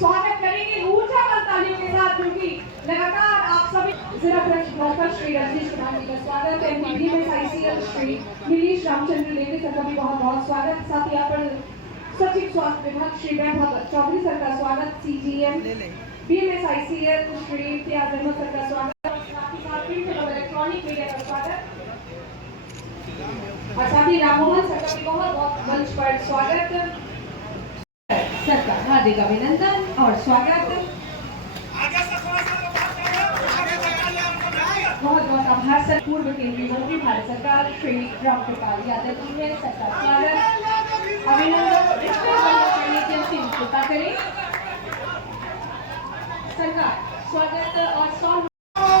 स्वागत करेंगे ऊर्जावान तालियों के साथ, क्योंकि लगातार आप सभी जिला डॉक्टर श्री रजनीश प्रधान जी का स्वागत है, BMSICL श्री नीलेश रामचंद्र देवी सर का भी बहुत बहुत स्वागत। साथ ही यहाँ पर सचिव स्वास्थ्य विभाग श्री वैभव चौधरी सर का स्वागत, CGM BMSICL Shri Imtiyaz Ahmad sir का स्वागत, साथ ही साथ प्रिंट और इलेक्ट्रॉनिक मीडिया का स्वागत, और साथ ही राममोहन सर का भी बहुत बहुत मंच पर स्वागत। सर का हार्दिक अभिनंदन और स्वागत। बहुत बहुत आभार सर। पूर्व केंद्रीय मंत्री भारत सरकार श्री रामकृपाल यादव जी है, सर का स्वागत अभिनंदन। करें सरकार स्वागत और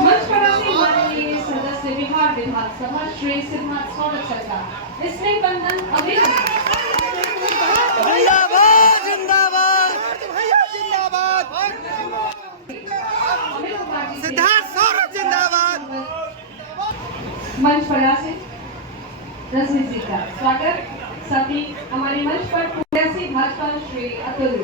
मंच पर आने माननीय सदस्य बिहार विधानसभा श्री सिद्धार्थ सौरभ सर का स्नेह बंधन अभिनंदन। सिद्धार्थ सौरभ जिंदाबाद। मंच पर आसे रजनी जी का स्वागत। साथ ही हमारे मंच पर प्रत्याशी भाजपा श्री अतुल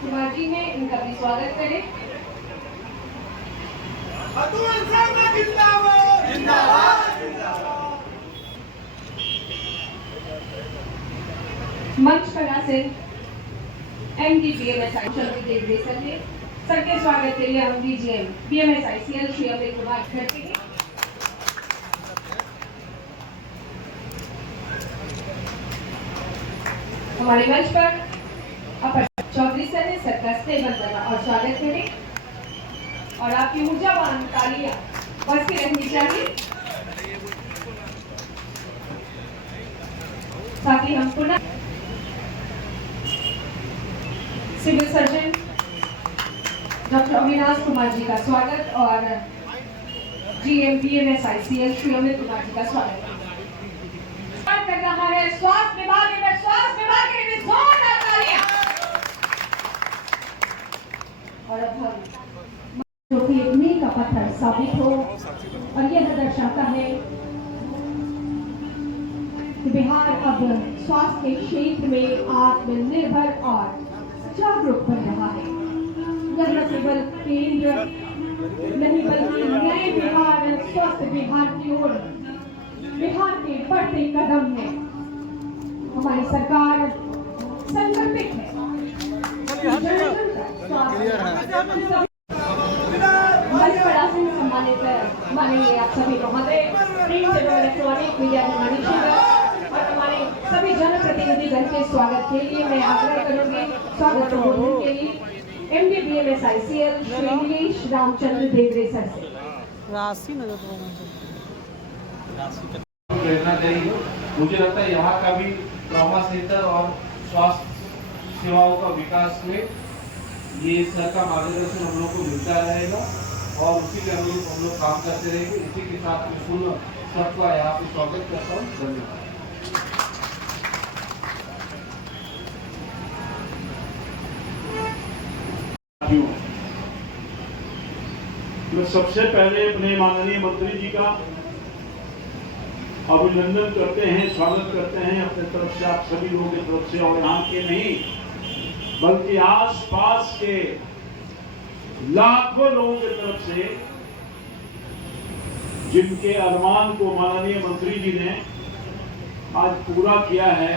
कुमार जी ने इनका भी स्वागत करें। अतुल शर्मा जिंदाबाद जिंदाबाद। मंच पर आसे MD BMSICL देवी सर ने सर के स्वागत के लिए हम DGM BMSICL श्री अमित कुमार खड़के हैं। हमारे मंच पर अपर चौधरी सर ने सर का स्नेह बंधन और स्वागत करें, और आपकी ऊर्जावान तालियां बरती रहनी चाहिए। साथ ही हम पुनः civil surgeon doctor Avinash Kumar ji का स्वागत और GM BMSICL श्री अमित कुमार जी का स्वागत कर रहा है। स्वास्थ्य विभाग के लिए जोरदार तालियां। और अब हम जो कि मील का पत्थर साबित हो, और यह दर्शाता है कि बिहार अब स्वास्थ्य के क्षेत्र में आत्मनिर्भर और जागरूक बन रहा है। यह न केवल केंद्र नहीं बल्कि नए बिहार स्वस्थ बिहार की ओर बिहार के बढ़ते कदम है। हमारी सरकार संकल्पित है। सम्मानित माननीय आप सभी महोदय, प्रिंट एवं इलेक्ट्रॉनिक मीडिया और हमारे सभी जनप्रतिनिधिगण के स्वागत के लिए मैं आग्रह करूंगी। स्वागत के लिए MD BMSICL श्री नीलेश रामचंद्र देवरे सर से राशि प्रेरणा देगी। मुझे लगता है यहाँ का भी ट्रॉमा सेंटर और स्वास्थ्य सेवाओं का विकास में ये सर का मार्गदर्शन हम लोग को मिलता रहेगा, और उसी के अनुरूप हम लोग काम करते रहेंगे। इसी के साथ मैं पूर्ण सबका यहाँ पे स्वागत करता हूँ। धन्यवाद। क्यों है। मैं सबसे पहले अपने माननीय मंत्री जी का अभिनंदन करते हैं, स्वागत करते हैं अपने तरफ से, आप सभी लोगों की तरफ से, और यहाँ के नहीं बल्कि आसपास के लाखों लोगों की तरफ से जिनके अरमान को माननीय मंत्री जी ने आज पूरा किया है,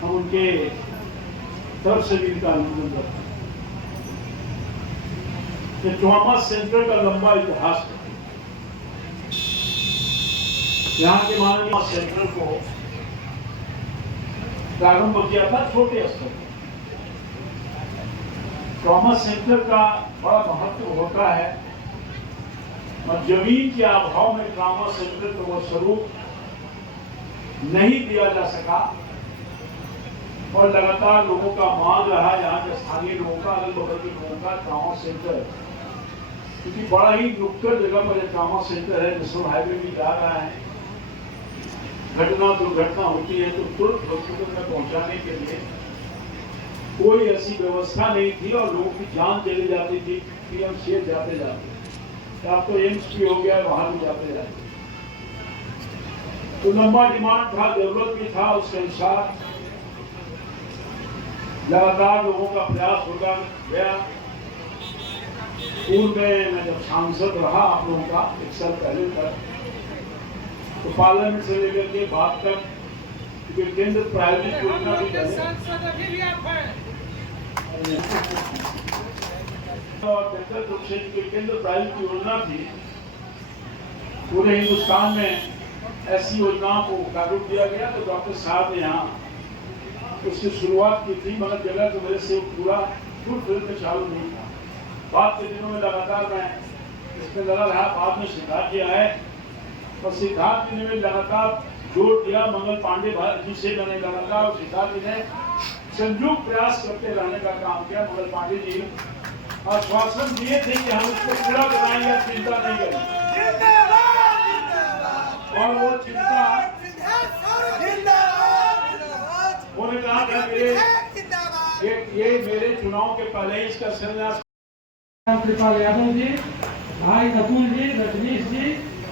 हम उनके तरफ से भी इनका अभिनंदन करते हैं। ट्रॉमा सेंटर का लंबा इतिहास है। यहाँ के माननीय सेंटर को प्रारंभ किया था छोटे स्तर पर। ट्रॉमा सेंटर का बड़ा महत्व होता है और जमीन के अभाव में ट्रॉमा सेंटर को वो स्वरूप नहीं दिया जा सका और लगातार लोगों का मांग रहा, यहाँ के स्थानीय लोगों का, अगल बगल के लोगों का ट्रॉमा सेंटर, क्योंकि बड़ा ही नुक्कड़ जगह पर ट्रॉमा सेंटर है। नेशनल हाईवे भी जा रहा है, दुर्घटना होती है तो तुरंत हॉस्पिटल में पहुंचाने के लिए कोई ऐसी व्यवस्था नहीं थी और लोगों की जान चली जाती थी। पीएमसीएच जाते जाते, अब तो एम्स भी हो गया, वहां भी जाते जाते। तो लंबा डिमांड था, जरूरत भी था, उसके अनुसार लगातार लोगों का प्रयास होता गया। पूर्व में मैं जब सांसद रहा आप लोगों का 1 साल पहले तक, तो पार्लियामेंट से लेकर के बाद तक केंद्र प्रायोजित योजना भी और बेहतर रूप से केंद्र प्रायोजित योजना थी। पूरे हिंदुस्तान में ऐसी योजनाओं को लागू किया गया, तो डॉक्टर साहब ने यहाँ उसकी शुरुआत की थी, मगर जगह की वजह से पूरा फुल में चालू नहीं था। बाद के दिनों में लगातार मैं इसमें लगा रहा, बाद में सिद्धार्थ जी आए और सिद्धार्थ जी ने भी लगातार जोर दिया। मंगल पांडे जी से मैंने लगातार, और सिद्धार्थ जी ने संयुक्त प्रयास करते रहने का काम किया। मंगल पांडे जी आश्वासन दिए थे कि हम इसको पूरा कराएंगे, चिंता नहीं करेंगे, और वो चिंता उन्होंने कहा था ये मेरे चुनाव के पहले ही इसका शिलान्यास। कृपाल यादव जी, भाई नकुल जी, रजनीश जी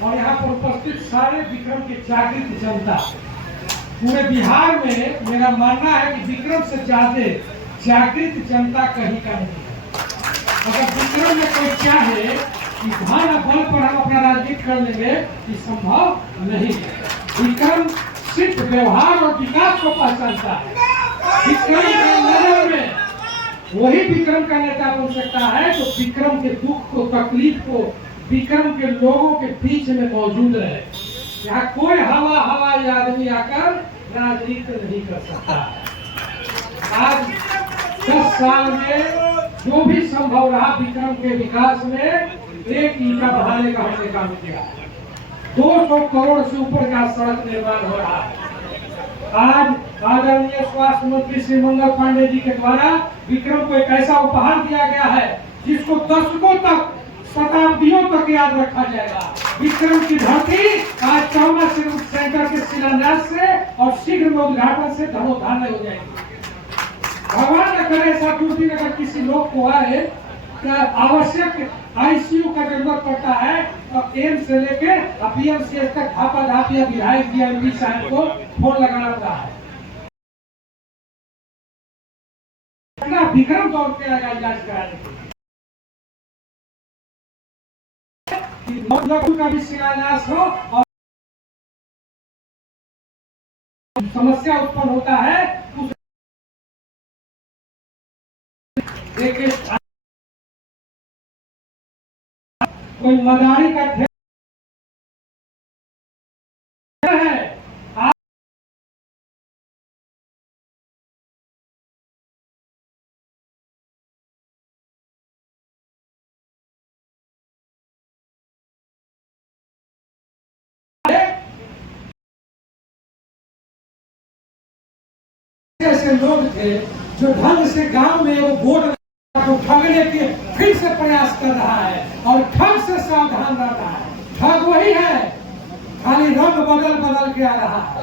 और यहाँ पर उपस्थित सारे विक्रम के जागृत जनता, पूरे बिहार में मेरा मानना है कि विक्रम से ज्यादा जागृत जनता कहीं का नहीं है। अगर विक्रम में कोई चाहे कि धन और बल पर हम अपना राजनीति कर लेंगे, ये संभव नहीं है। विक्रम सिर्फ व्यवहार और विकास को पहचानता है। विक्रम के नजर में वही विक्रम का नेता बन सकता है जो विक्रम के दुख को, तकलीफ को, विक्रम के लोगों के बीच में मौजूद रहे। यहाँ कोई हवाई आदमी आकर राजनीति नहीं कर सकता है। आज 10 साल में जो भी संभव रहा विक्रम के विकास में, 1 ईंटा बढ़ाने का हमने काम किया। 200 करोड़ से ऊपर का सड़क निर्माण हो रहा है। आज आदरणीय स्वास्थ्य मंत्री श्री मंगल पांडे जी के द्वारा विक्रम को एक ऐसा उपहार दिया गया है जिसको दशकों तक, शताब्दियों तक याद रखा जाएगा। विक्रम की धरती आज ट्रॉमा सेंटर के शिलान्यास से और शीघ्र में उद्घाटन से धनोधान्य हो जाएगी। भगवान न करे ऐसा कुछ दिन अगर किसी लोग को आए आवश्यक आईसीयू का जरूरत पड़ता है तो एम्स से लेके पीएमसीएच तक धापा या विधायक जी एमपी साहब को फोन लगाना पड़ा है। विक्रम दौड़ के आएगा इलाज कराने के लिए का भी शिलान्यास हो और समस्या उत्पन्न होता है उस कोई मदारी का है। ऐसे लोग थे जो ढंग से गांव में वो वोट को ठगने के फिर से प्रयास कर रहा है और ठग से सावधान रहता है। ठग वही है, खाली रंग बदल के आ रहा है।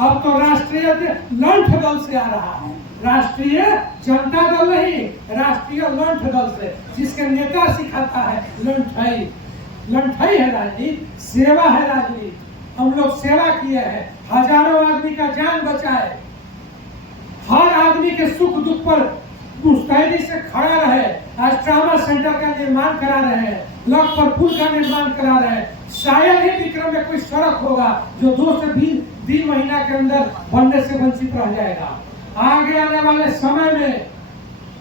अब तो राष्ट्रीय लंठ दल से आ रहा है। राष्ट्रीय जनता दल नहीं, राष्ट्रीय लंठ दल से, जिसके नेता सिखाता है लंठई। लंठई है राजनीति, सेवा है राजनीति। हम लोग सेवा किए हैं, हजारों आदमी का जान बचाए, हर आदमी के सुख दुख पर मुस्तैदी से खड़ा रहे। आज ट्रामा सेंटर का निर्माण करा रहे हैं, लखपत पुल का निर्माण करा रहे हैं। शायद ही विक्रम में कोई सड़क होगा जो 2 से 3 महीना के अंदर बनने से वंचित रह जाएगा। आगे आने वाले समय में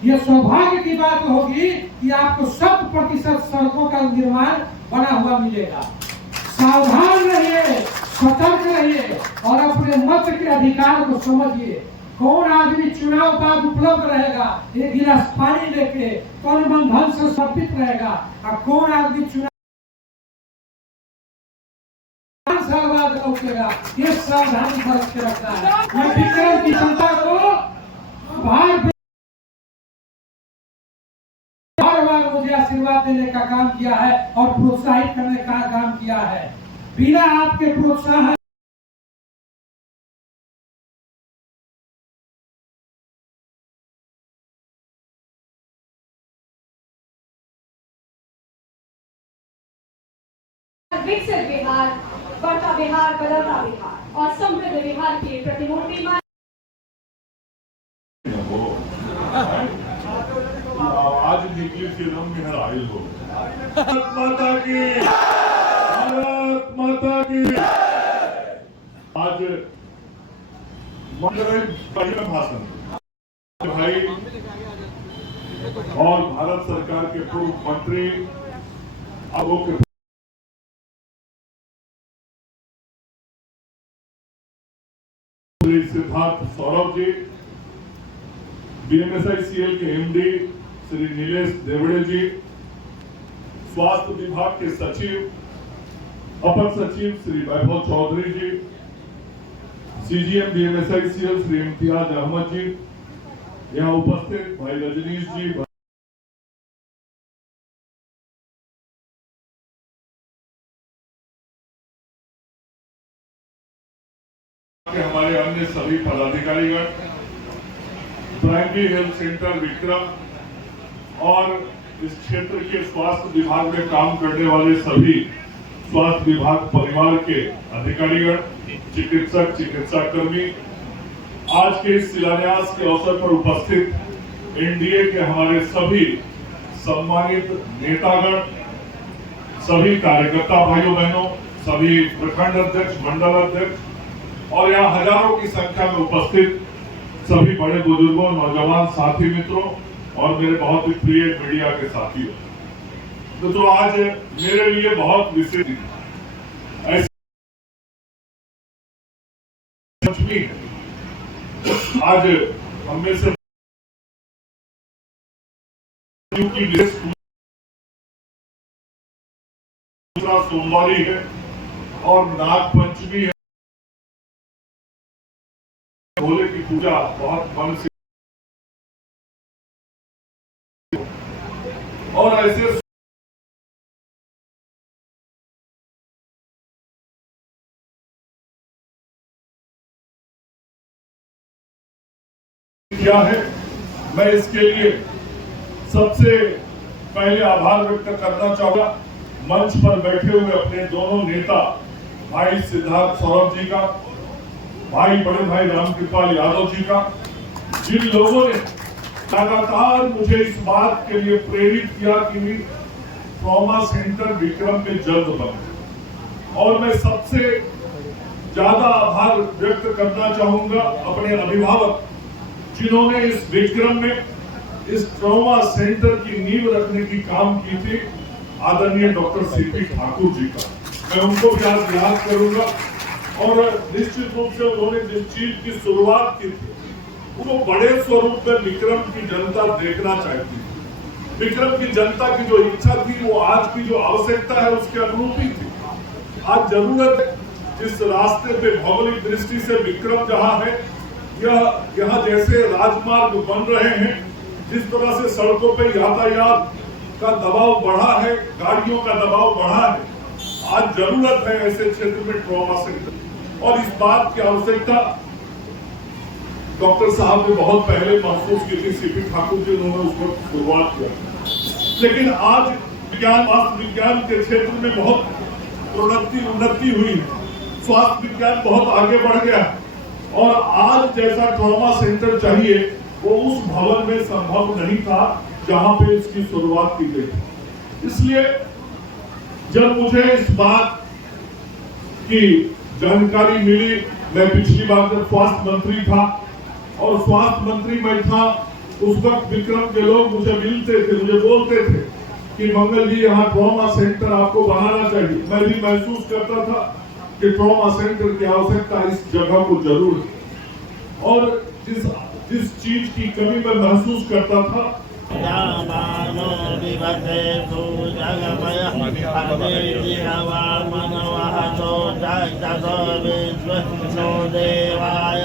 यह सौभाग्य की बात होगी कि आपको 100% सड़कों का निर्माण बना हुआ मिलेगा। सावधान रहिए, सतर्क रहिए और अपने मत के अधिकार को समझिए। कौन आदमी चुनाव बाद उपलब्ध रहेगा, एक गिलास पानी लेके तन मन धन से समर्पित रहेगा, और कौन आदमी चुनाव साल बाद लौटेगा, ये सावधानी बरत के रखना है। मैं विक्रम की जनता को बार बार मुझे आशीर्वाद देने का काम किया है और प्रोत्साहित करने का काम किया है। बिना आपके प्रोत्साहन विकसित बिहार, बढ़ता बिहार, बदलता बिहार और समृद्ध बिहार की प्रतिमूर्ति आवाज निकली फिल्म में हर आयल हो। भारत माता की, भारत माता की। आज भाषण भाई और भारत सरकार के पूर्व मंत्री अब सिद्धार्थ सौरभ जी, बीएमएसआईसीएल के एमडी श्री नीलेश देवड़े जी, स्वास्थ्य विभाग के सचिव अपर सचिव श्री वैभव चौधरी जी, सीजीएम बीएमएसआईसीएल श्री इम्तियाज अहमद जी, यहाँ उपस्थित भाई रजनीश जी, हमारे अन्य सभी पदाधिकारीगण, प्राइमरी हेल्थ सेंटर विक्रम और इस क्षेत्र के स्वास्थ्य विभाग में काम करने वाले सभी स्वास्थ्य विभाग परिवार के अधिकारीगण, चिकित्सक, चिकित्सा कर्मी, आज के इस शिलान्यास के अवसर पर उपस्थित एनडीए के हमारे सभी सम्मानित नेतागण, सभी कार्यकर्ता भाइयों बहनों, सभी प्रखंड अध्यक्ष, मंडल अध्यक्ष और यहाँ हजारों की संख्या में उपस्थित सभी बड़े बुजुर्गों, नौजवान साथी मित्रों और मेरे बहुत ही प्रिय मीडिया के साथियों, तो आज मेरे लिए बहुत विशेष ऐसी आज हम में से सोमवारी है और नाग पंचमी है। भोले की पूजा बहुत मन से और ऐसे क्या है, मैं इसके लिए सबसे पहले आभार व्यक्त करना चाहूंगा मंच पर बैठे हुए अपने दोनों नेता भाई सिद्धार्थ सौरभ जी का, भाई बड़े भाई रामकृपाल यादव जी का, जिन लोगों ने लगातार मुझे इस बात के लिए प्रेरित किया कि ट्रॉमा सेंटर विक्रम में जल्द बने। और मैं सबसे ज्यादा आभार व्यक्त करना चाहूंगा अपने अभिभावक, जिन्होंने इस विक्रम में इस ट्रॉमा सेंटर की नींव रखने की काम की थी, आदरणीय डॉक्टर सीपी ठाकुर जी का। मैं उनको भी आज याद करूंगा और निश्चित रूप से उन्होंने जिस चीज की शुरुआत की थी वो बड़े स्वरूप में विक्रम की जनता देखना चाहती थी। विक्रम की जनता की जो इच्छा थी वो आज की जो आवश्यकता है उसके अनुरूप ही थी। आज जरूरत है, जिस रास्ते पे भौगोलिक दृष्टि से विक्रम जहाँ है, यहाँ जैसे राजमार्ग बन रहे हैं, जिस तरह से सड़कों पे यातायात का दबाव बढ़ा है, गाड़ियों का दबाव बढ़ा है, आज जरूरत है ऐसे क्षेत्र में ट्रॉमा सेंटर। और इस बात की आवश्यकता डॉक्टर साहब ने बहुत पहले महसूस की थी, सीपी ठाकुर जी उन्होंने उस वक्त शुरुआत किया। लेकिन आज विज्ञान, स्वास्थ्य विज्ञान के क्षेत्र में बहुत उन्नति हुई है, स्वास्थ्य विज्ञान बहुत आगे बढ़ गया और आज जैसा ट्रॉमा सेंटर चाहिए वो उस भवन में संभव नहीं था जहां पे इसकी शुरुआत की गई। इसलिए जब मुझे इस बात की जानकारी मिली, मैं पिछली बार जब स्वास्थ्य मंत्री था और स्वास्थ्य मंत्री मैं था, उस वक्त विक्रम के लोग मुझे मिलते थे, मुझे बोलते थे कि मंगल जी यहाँ ट्रॉमा सेंटर आपको बनाना चाहिए। मैं भी महसूस करता था कि ट्रॉमा सेंटर की आवश्यकता इस जगह को जरूर है और जिस चीज की कमी मैं महसूस करता था, देवाय